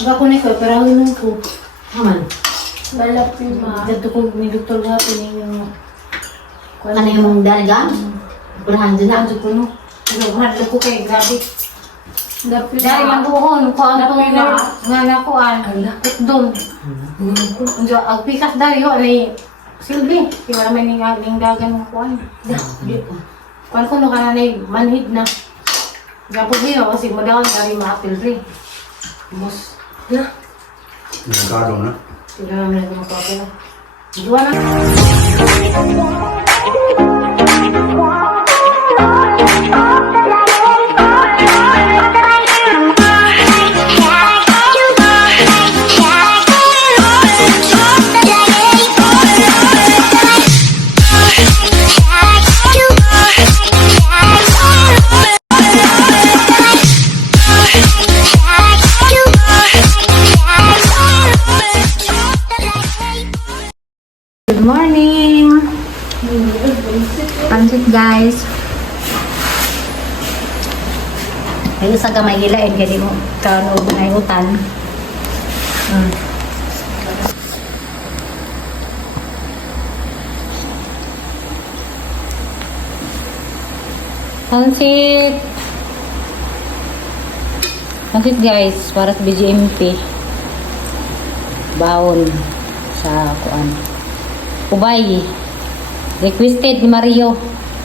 Ako na ko, pero ako ko. Aman. Balap yun dito ko ni Dr. Gapi yung... Ano yung dalaga? Pulahan doon na. Dito ko no. Hadlo ko kay grabe. Dari magbuhon ko ang tong nga nakuan. Doon. Ang pikas dari yo ni Silvi. Kaya naman ning dagan mo kuan. Kuan ko no kanay manhid na. Gapos niyo kasi mo daw dari ma-apil rin. Bos. Na. Nagkado na. Sila naman na magpapila. Diwa na. Good morning! Pansit guys. Ay isa ka may hilain kaya di mo karoon na utan. Pansit! Pansit guys, para sa BGMP. Baon sa kuan. Ubay. Requested ni Mario.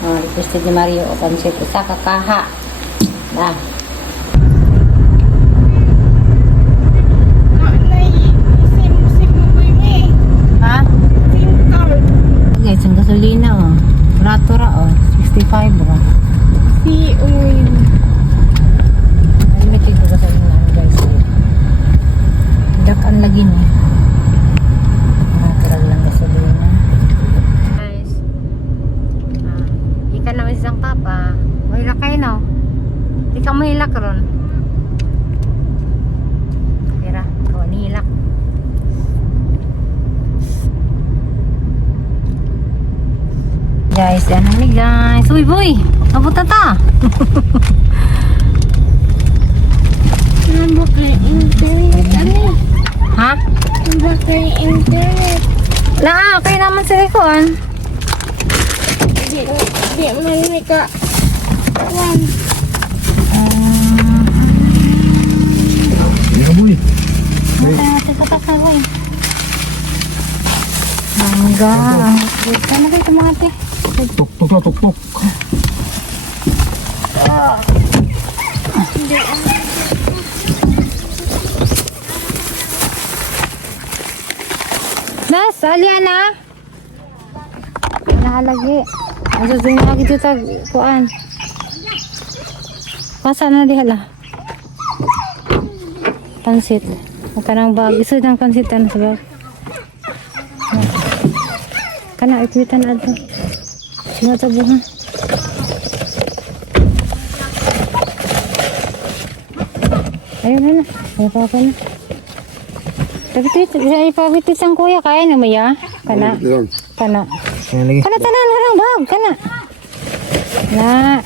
Requested ni Mario. O pansit. Isa kakaha. Na. Ha? Guys, ang gasolina oh. Ratura oh. 65 bro. Si Uy. Limited ko gasolina guys. Dakan lagi ni. Ratura lang gasolina. Guys. Ikan naman isang papa. Mahilak kayo no? Di ka mahilak ron. Kira, kawan nihilak. Guys, yan na ni guys. Uy boy, kabuta ta. Nambok kay internet. Ano? Ha? Nambok kay internet. Na, okay naman sa ikuan. Di man ka. Wan. Ya boy. Mangga. Ano kayo tumate? Tuk lah tuk. Nas, Aliana. Nahalagi. Masusunod lagi dito sa kuan. Pasa na di hala. Pansit. Magkanang bag. Isod ng pansitan sa bag. Kana ikwitan na ito. Sino ito buha? Ayun na na. Ay papa na. Tapi ipabitis ang kuya. Kaya na maya? Kana. Kana. Lagi. Kana tanan harang bag. Kana. Na.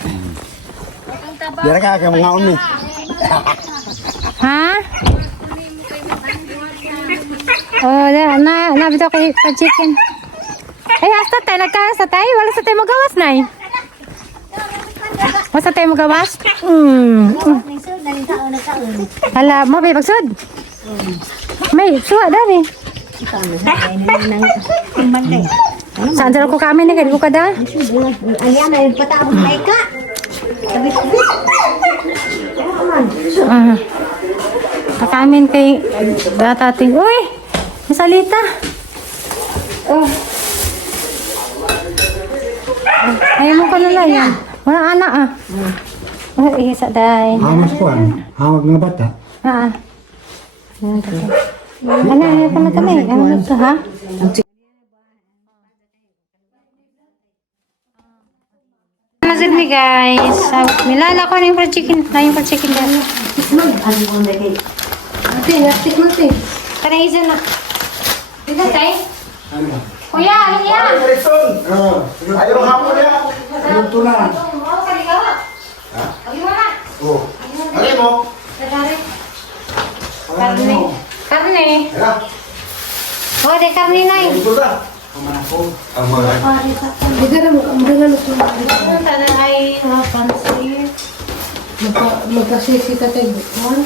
Biar ka kayak mengaun nih. Ha? Oh, na bitaw kay chicken. Ay, hasta tayo nagkaasa tayo. Wala sa tayo magawas na eh. Wala sa tayo magawas? Hala, mo ba pagsud? May, suwa dami. Saan sa ko kami ni kadi ko kada? Ayan na yung patabog na ika. Kakamin kay datating. Uy! Masalita. Oh. Ayaw mo ka nila yan. Walang anak ah. Oh, isa day. Hamas kuan. Hawag nga bata. Ano tamay. Ano ito ha? Nasib ni guys. Nilala ko na yung fried chicken. Na yung fried chicken dyan. Ano mo na kayo? Ate, nastik mo ito eh. Kanang isa na. Dito tayo. Kuya, ano yan? Ayo hapon ya. Luto na. Oo, kaligawa. Kaligawa na. Oh. Ano mo? Dadari. Karne. Karne. Ala. Oh, de karne na eh. Ito ta. Aman ako. Aman. Ano tanda ay pansin? Magkasisi ka tayo buwan.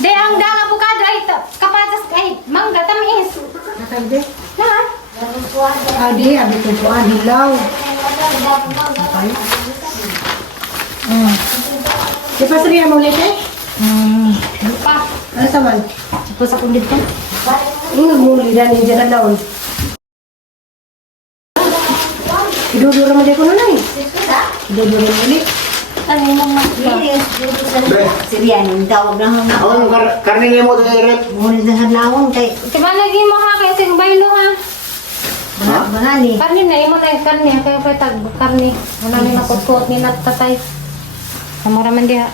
De, ang dang avocado ay kapatas ay mangga tamis. Nakagde. Ha? Adi, abi ko buwan. Hilaw. Di pa sariya mo ulit eh? Pa. Ano saman? Tapos ako dito. Ingat mo ulit na ninja na laon. Idudura mo din ko na eh. Idudura mo ulit. Ano yung mga Siriyan, yung tawag na hanggang. Ang karne nga mo tayo rep. Ngunit na hadlawon kay Diba lagi mo ha kaya sige baylo ha? Bangani. Karne na, imo na yung karne. Kaya pa tag karne. Wala ni nakot-kot ni natatay. Samura man diha.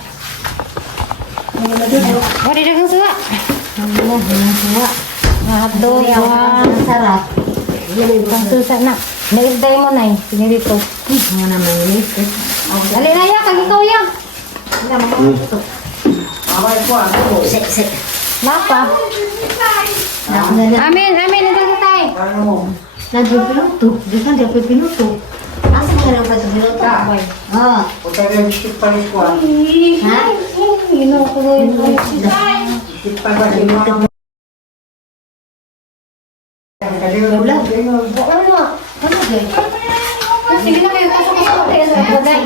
O, di dagang suwa. Ano, suwa. Hotdog, wa. Sarap. Ang susa na. Naigday mo na eh. Sige dito. Mga naman yun. Dali na ya, kag ikaw ya. Sek. Napa? Amin, amin. Ito tay. Nagpipinuto. Di kan dia pipinuto. Asa ka lang pa sa pinuto? Oh. Punta rin yung stick pa rin ko. Ha? Ino ko yun. Stick pa rin ko. Ulan. Ano? Ano ba? Sige na kayo. Pasok ko tayo sa bagay.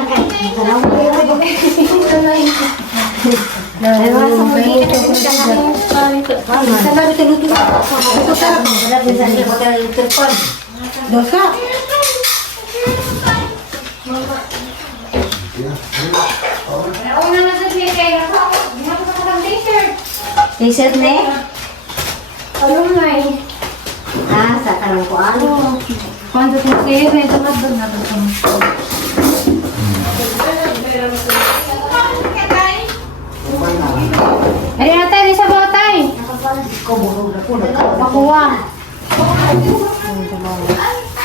Dosa. Una na sa kayo. Hindi na ko sa t-shirt. T-shirt ne? Ano nga eh? Ah, sa kanang ko ano? Quando tu quer, então nós damos nada com Ari natin, isa ba tayo? Makuha.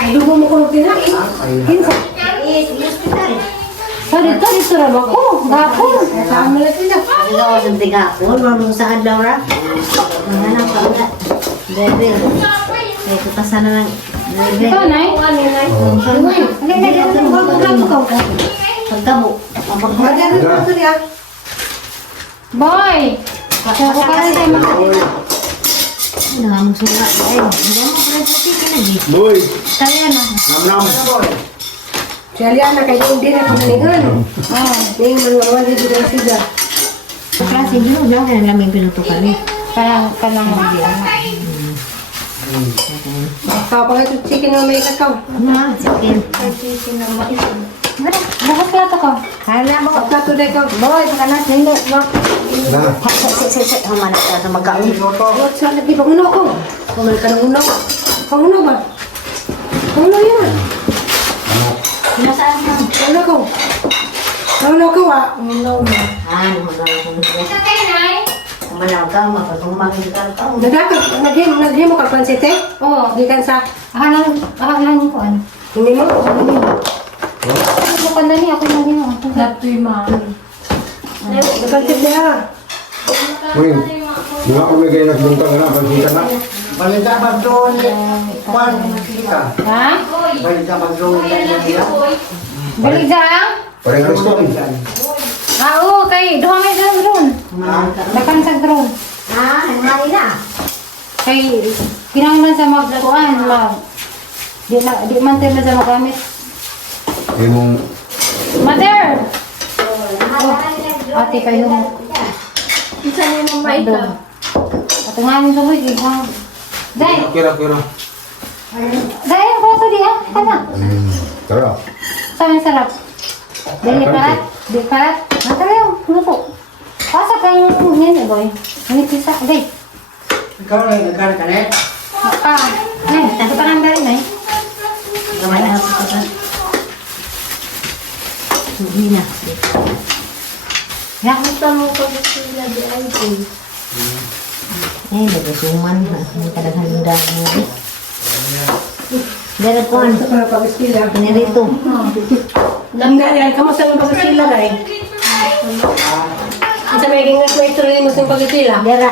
Dugo mo ko tinain. Kinsa? So, dito na ba ko? Gapon. Saan mo natin na? Ilaw sa tiga ko. Marunong sa adlaw ra. Mga nang kauga. Bebe. Kaya ko kasana ng bebe. Ito, Nay. Pagkabo. Boy! Kasi ako ka rin tayo Ano nga mong suga? Ay, hindi mo pala puti ka na di. Boy. Tayo na. Nam-nam. Siya na kayo hindi na pamalingan. Ning mga di dito siya. Kasi dito lang na namin pinuto kami. Parang kanang Kapag ito chicken na may kakao. Ano? Chicken. Bukas plato ko. Kaya mo. Plato na ikaw. Boy, pagkanas nilo. Na. Sik. Humana ka sa magkaon. What's up? Di ba uno ko? Kumal ka ng uno. Panguno ba? Panguno yan. Nasaan ka? Uno ko. Uno ko ah. Uno na. Ano mo na ako. Sa kayo, Nay? Kumalaw ka, mapagkumangin ka ka. Naghimu ka pansite? Oo. Di kan sa, Ahalan ko ano. hindi mo? Ano ko na niya? Ako na niya. Lapto yung mami. Nagpansit niya. Boy. Mga umigay na buntang na. Pagkita na. Balita pa doon. Kwan. Kita. Ha? Balita pa doon. Baligang? Parang respon. Oo, kay duha may drone. Lakan sa drone. Nangyari na. Kay kinanglan sa magkuan, di man tayo na sa magamit. Yung Mother! Ate kayo mo. Isa niyo mong maika. Ate nga niyo sa buhay, ha? Day! kira. Day, ang plato di ah. Kana. Tara. Saan sarap? Dili parat? Di parat? Matara yung luto. Pasa kayo yan, boy. Ano pisa? Day. Ikaw na yung nagkara-kara. Ay, ito pa nang dali na eh. Gamay na ako ka. Hindi na. Nakita mo ko sila di ay ko. Nagasuman na. May kadaghan yung dahil mo. Dara ko ang pag-eskwela. Pinirito. Lamga yan. Kamusta yung pag-eskwela na eh? Isa sa may gingas may tuloy mo sa pagkatila. Dara.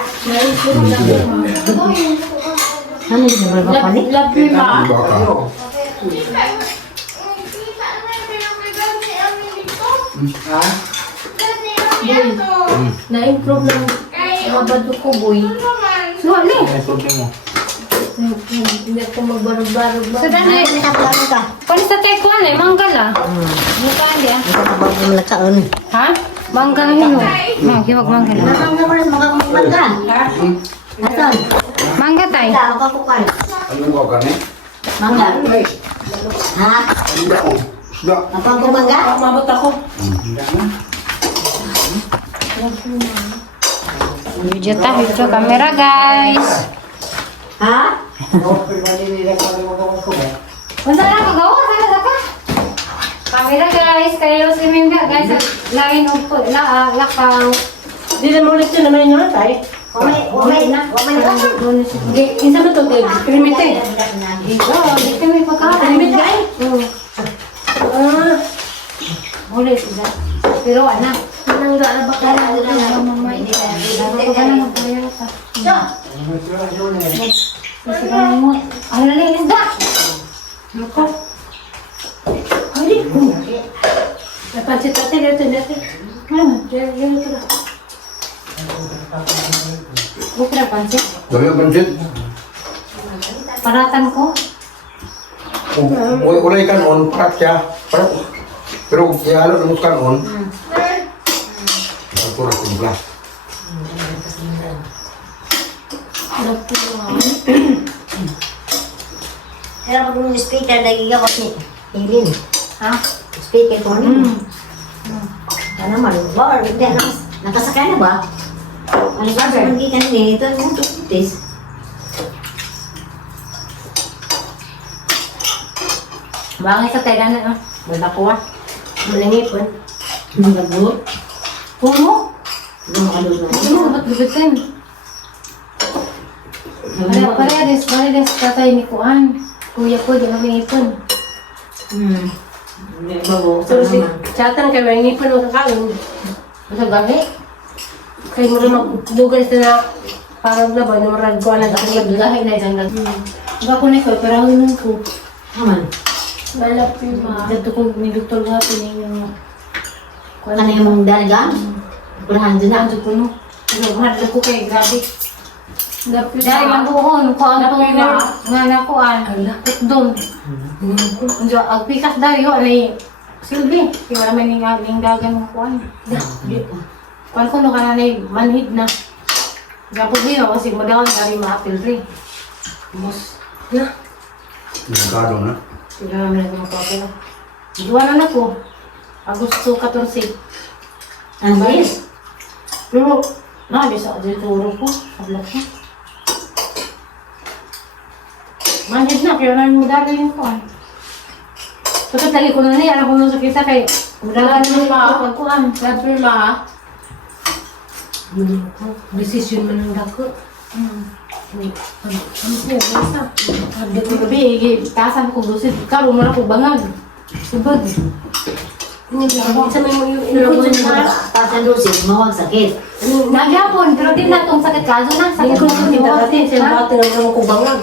Ano yung berapa pa ni? Labi ma. Baka. Na-improve ng mga bado ko, boy. So, ano? Hindi ako magbarog-barog ba? Sa dali. Ano ka? Kung sa taekwondo eh, mangga la. Mukha niya. Ito ka ba yung nagkaon? Ha? Mangga lang yun. Hiwag mangga la. Nakang naman sa mga kumangga. Asan? Mangga tay. Ika, ako kukan. Ano ba ka ni? Mangga. Ha? Sudah. Sudah. Apa ang kumangga? Mabot ako. Video tayo ito camera guys. Ha? Unsa na kagawa sa ka? Camera guys, kayo si Mingga guys. Lain og lakang. Di na mo ulit yun naman yung natay. Umay na. Umay na. Insa ba ito? Krimite. Oo, di kami pagkakain. Krimite ay. Ulit sila. Pero anak, Nangga na ba ka na? mamay. Ano ka na magbayar ka? Kasi kami mo. Ang laling isda. Ako. Ay, napansit natin dito. Bukra pansit. Dami ang pansit. Paratan ko. Ulay kanon, parat siya. Parat. Pero ihalo ng kanon. Ito na kumpla. Kaya pag yung speaker, nagiging ako ni Hilin. Ha? Speaker ko ni. Ano naman? Ba, hindi. Nakasakay na ba? Ano ba? Hindi ka ni. Ito yung tutis. Bangay sa tayo na. Wala ko ah. Malingipon. Magagot. Puno? Lumakalulong. Ano ba't bibitin? Paredes tatay ni Kuan. Kuya ko, di kami ipon. Bago. So, si Chatan kayo, malingipon o kakain. Basta gani? Kayo mo rin magdugal sa na parang laban na marag ko alam Ang maglahay na isang nag... Iba ko na ko, pero ang nun ko. Naman. Malapi ma. Dito ko ni Dr. Gapi na yung... Ano yung mong dalaga? Pulahan dyan na. Nandito ko no. Mahal ko kay grabe. Lapi Dahil ma. magbuhon ko ang Lapi itong ma. nga nakuan. Doon. Ang pikas daw yun ay Silvi. Kaya naman yung dagan mo kuan. Kuan ko no ka na manhid na. Gapos din ako kasi madawan kami ma-apil rin. Bus. Delikado na. Sila namin na gumapapil. Iwan na ko. Agosto 14. Ang bilis. Pero, bisa dito urong ko. Sablak ko. Manhid na, kaya namin madagal yung kuan. Pagkat lagi ko na niya, alam ko nung sa kita kay madagal na yung pagkuhan. Lapi ma. Decision man ang dako. Ano siya, basta. Sabi ko gabi, tasan ko gusit. Karo mo na ko bangag. Subag. Sa may mga Ilungan inulog mo. Tatalusin, mawag sakit. Nagyapon, pero di na itong sakit kaso na. Sakit Sakit ko din dati, sila bata na mga kubangag.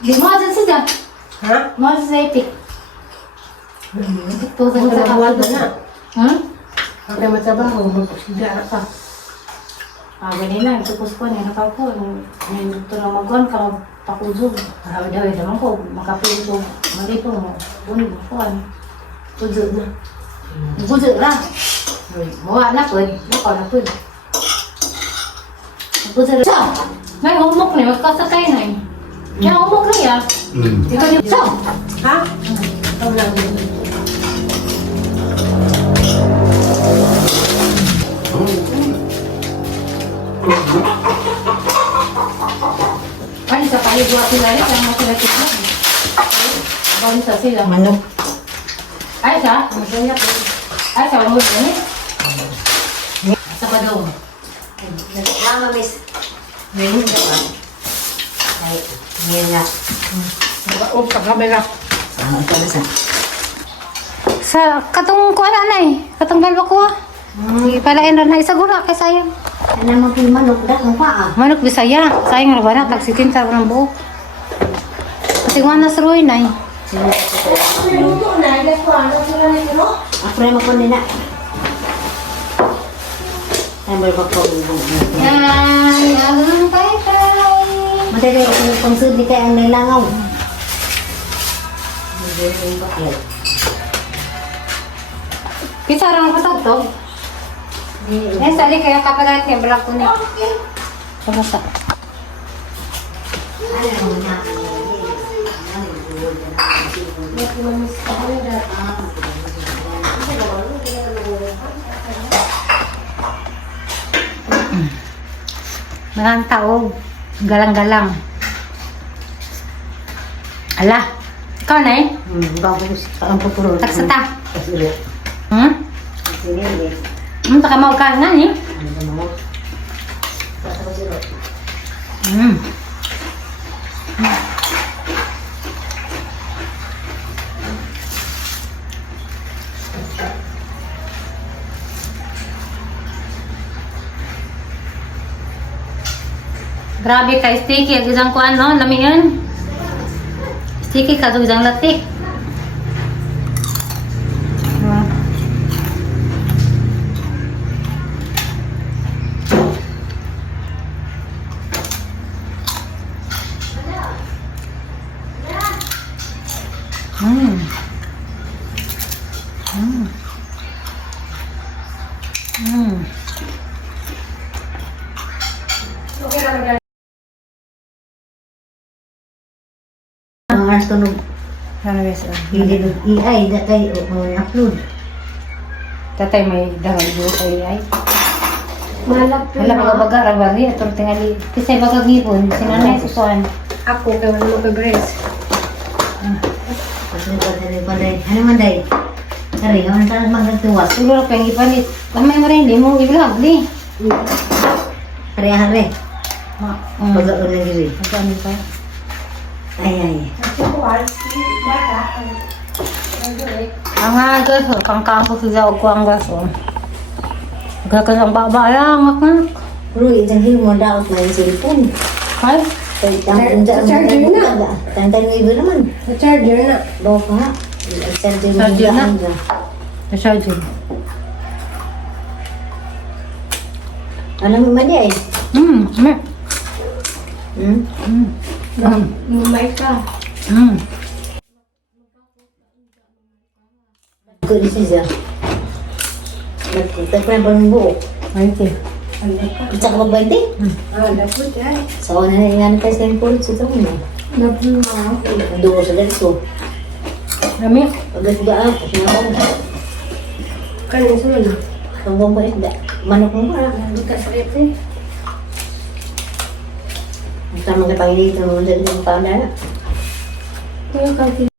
Di mo dyan sila. Ha? Mo dyan sa epic. Ito sa Ang trabaho sakit. na. Hmm? Ang kaya matrabaho, magpasigara ka. Ganina, itupos ko niya, nakako. May ito na magkuhan ka, magpakuzog. Dawi-dawi naman ko, makapilito. Mali po mo, unig mo kuhan. Kuzog na. Kuzog na. Mawa na po, nakaw na po. Kuzog na. May humok na, magkasakay na eh. Kaya humok na yan. Ikaw yung Ha? Ikaw lang. Ay, sa paligwa sila rin, kaya mga sila sila. Abang sa sila. Manok. Ay, sa? Masaya po. Ay, sa umod na eh. Sa padong. Mama, miss. Ngayon na ba? Ay, ngayon na. O, sa camera. Ito na sa. Sa katong kuha na eh. Katong balba ko ah. Sige, palain rin na isagura kay sayang. Ano mo po yung manok, dak mo pa ah. Manok bisaya, sayang ra ba na tagsitin sa ng buhok. Kasi wala na suruin ay. Luto na, ilas ko ano sila nito. Ako rin mo nila. Ay, may pagpapulong. Yan, ang tay-tay. Madali ako yung pangsud ni kaya ang nilangaw. Hindi yung bakit. Pizza ra ko to. Eh, sali kaya kapagat niya black ko ni. Kamasa. Malang taog, galang-galang. Ala, ikaw na eh. Bagus. Ang pupuro. Tagsata. Sige. Hmm? Sige. Taka mau ka nga eh. Hmm. Grabe ka, sticky. Ang isang kuan, no? Lami yan. Sticky ka, isang latik. Hmm. Hmm. Hmm. Ang aras tunog. Ano guys? Hindi nung AI. Da kay upload. Tatay may dangal mo sa AI. Malap Hala, baga-baga, rabari, atong tingali. Kasi baga gipon, sinanay sa kuan. Ako, kaya wala mo pag-brace. Ano man day? Dari, ang talas magtuwas. Siguro pa yung ipalit. Kamay mo rin, di mo i-vlog, di. Hari-hari. Hmm. Pagkaon ng giri. Ano pa? Ay. Ang agas, kang-kang ko siya o kuang gaso. Gagas ang baba lang, akak. Pero isang mo daot na yung cellphone. Ay, Charger na. Tantay mo iba naman. Sa charger na. Bawa ka nga. Charger mo Charger na. daan ka. na-charging. Alam mo ba niya eh? May. Lumay ka. Good siya. Nagtagpan pa ng buo. Ay, ti. Tsaka magbante. Dapot yan. Sa una na ingan tayo sa import sa ito mo. Dapot mo. Doon sa ganito. Rami. Pagkasigaan, kasi nga ako. Kanin sila na. Ang buong bait da. Manok mo ba? Hindi ka sakit eh. Ang tamang kapangilito mo dyan yung paanda na. Kaya ka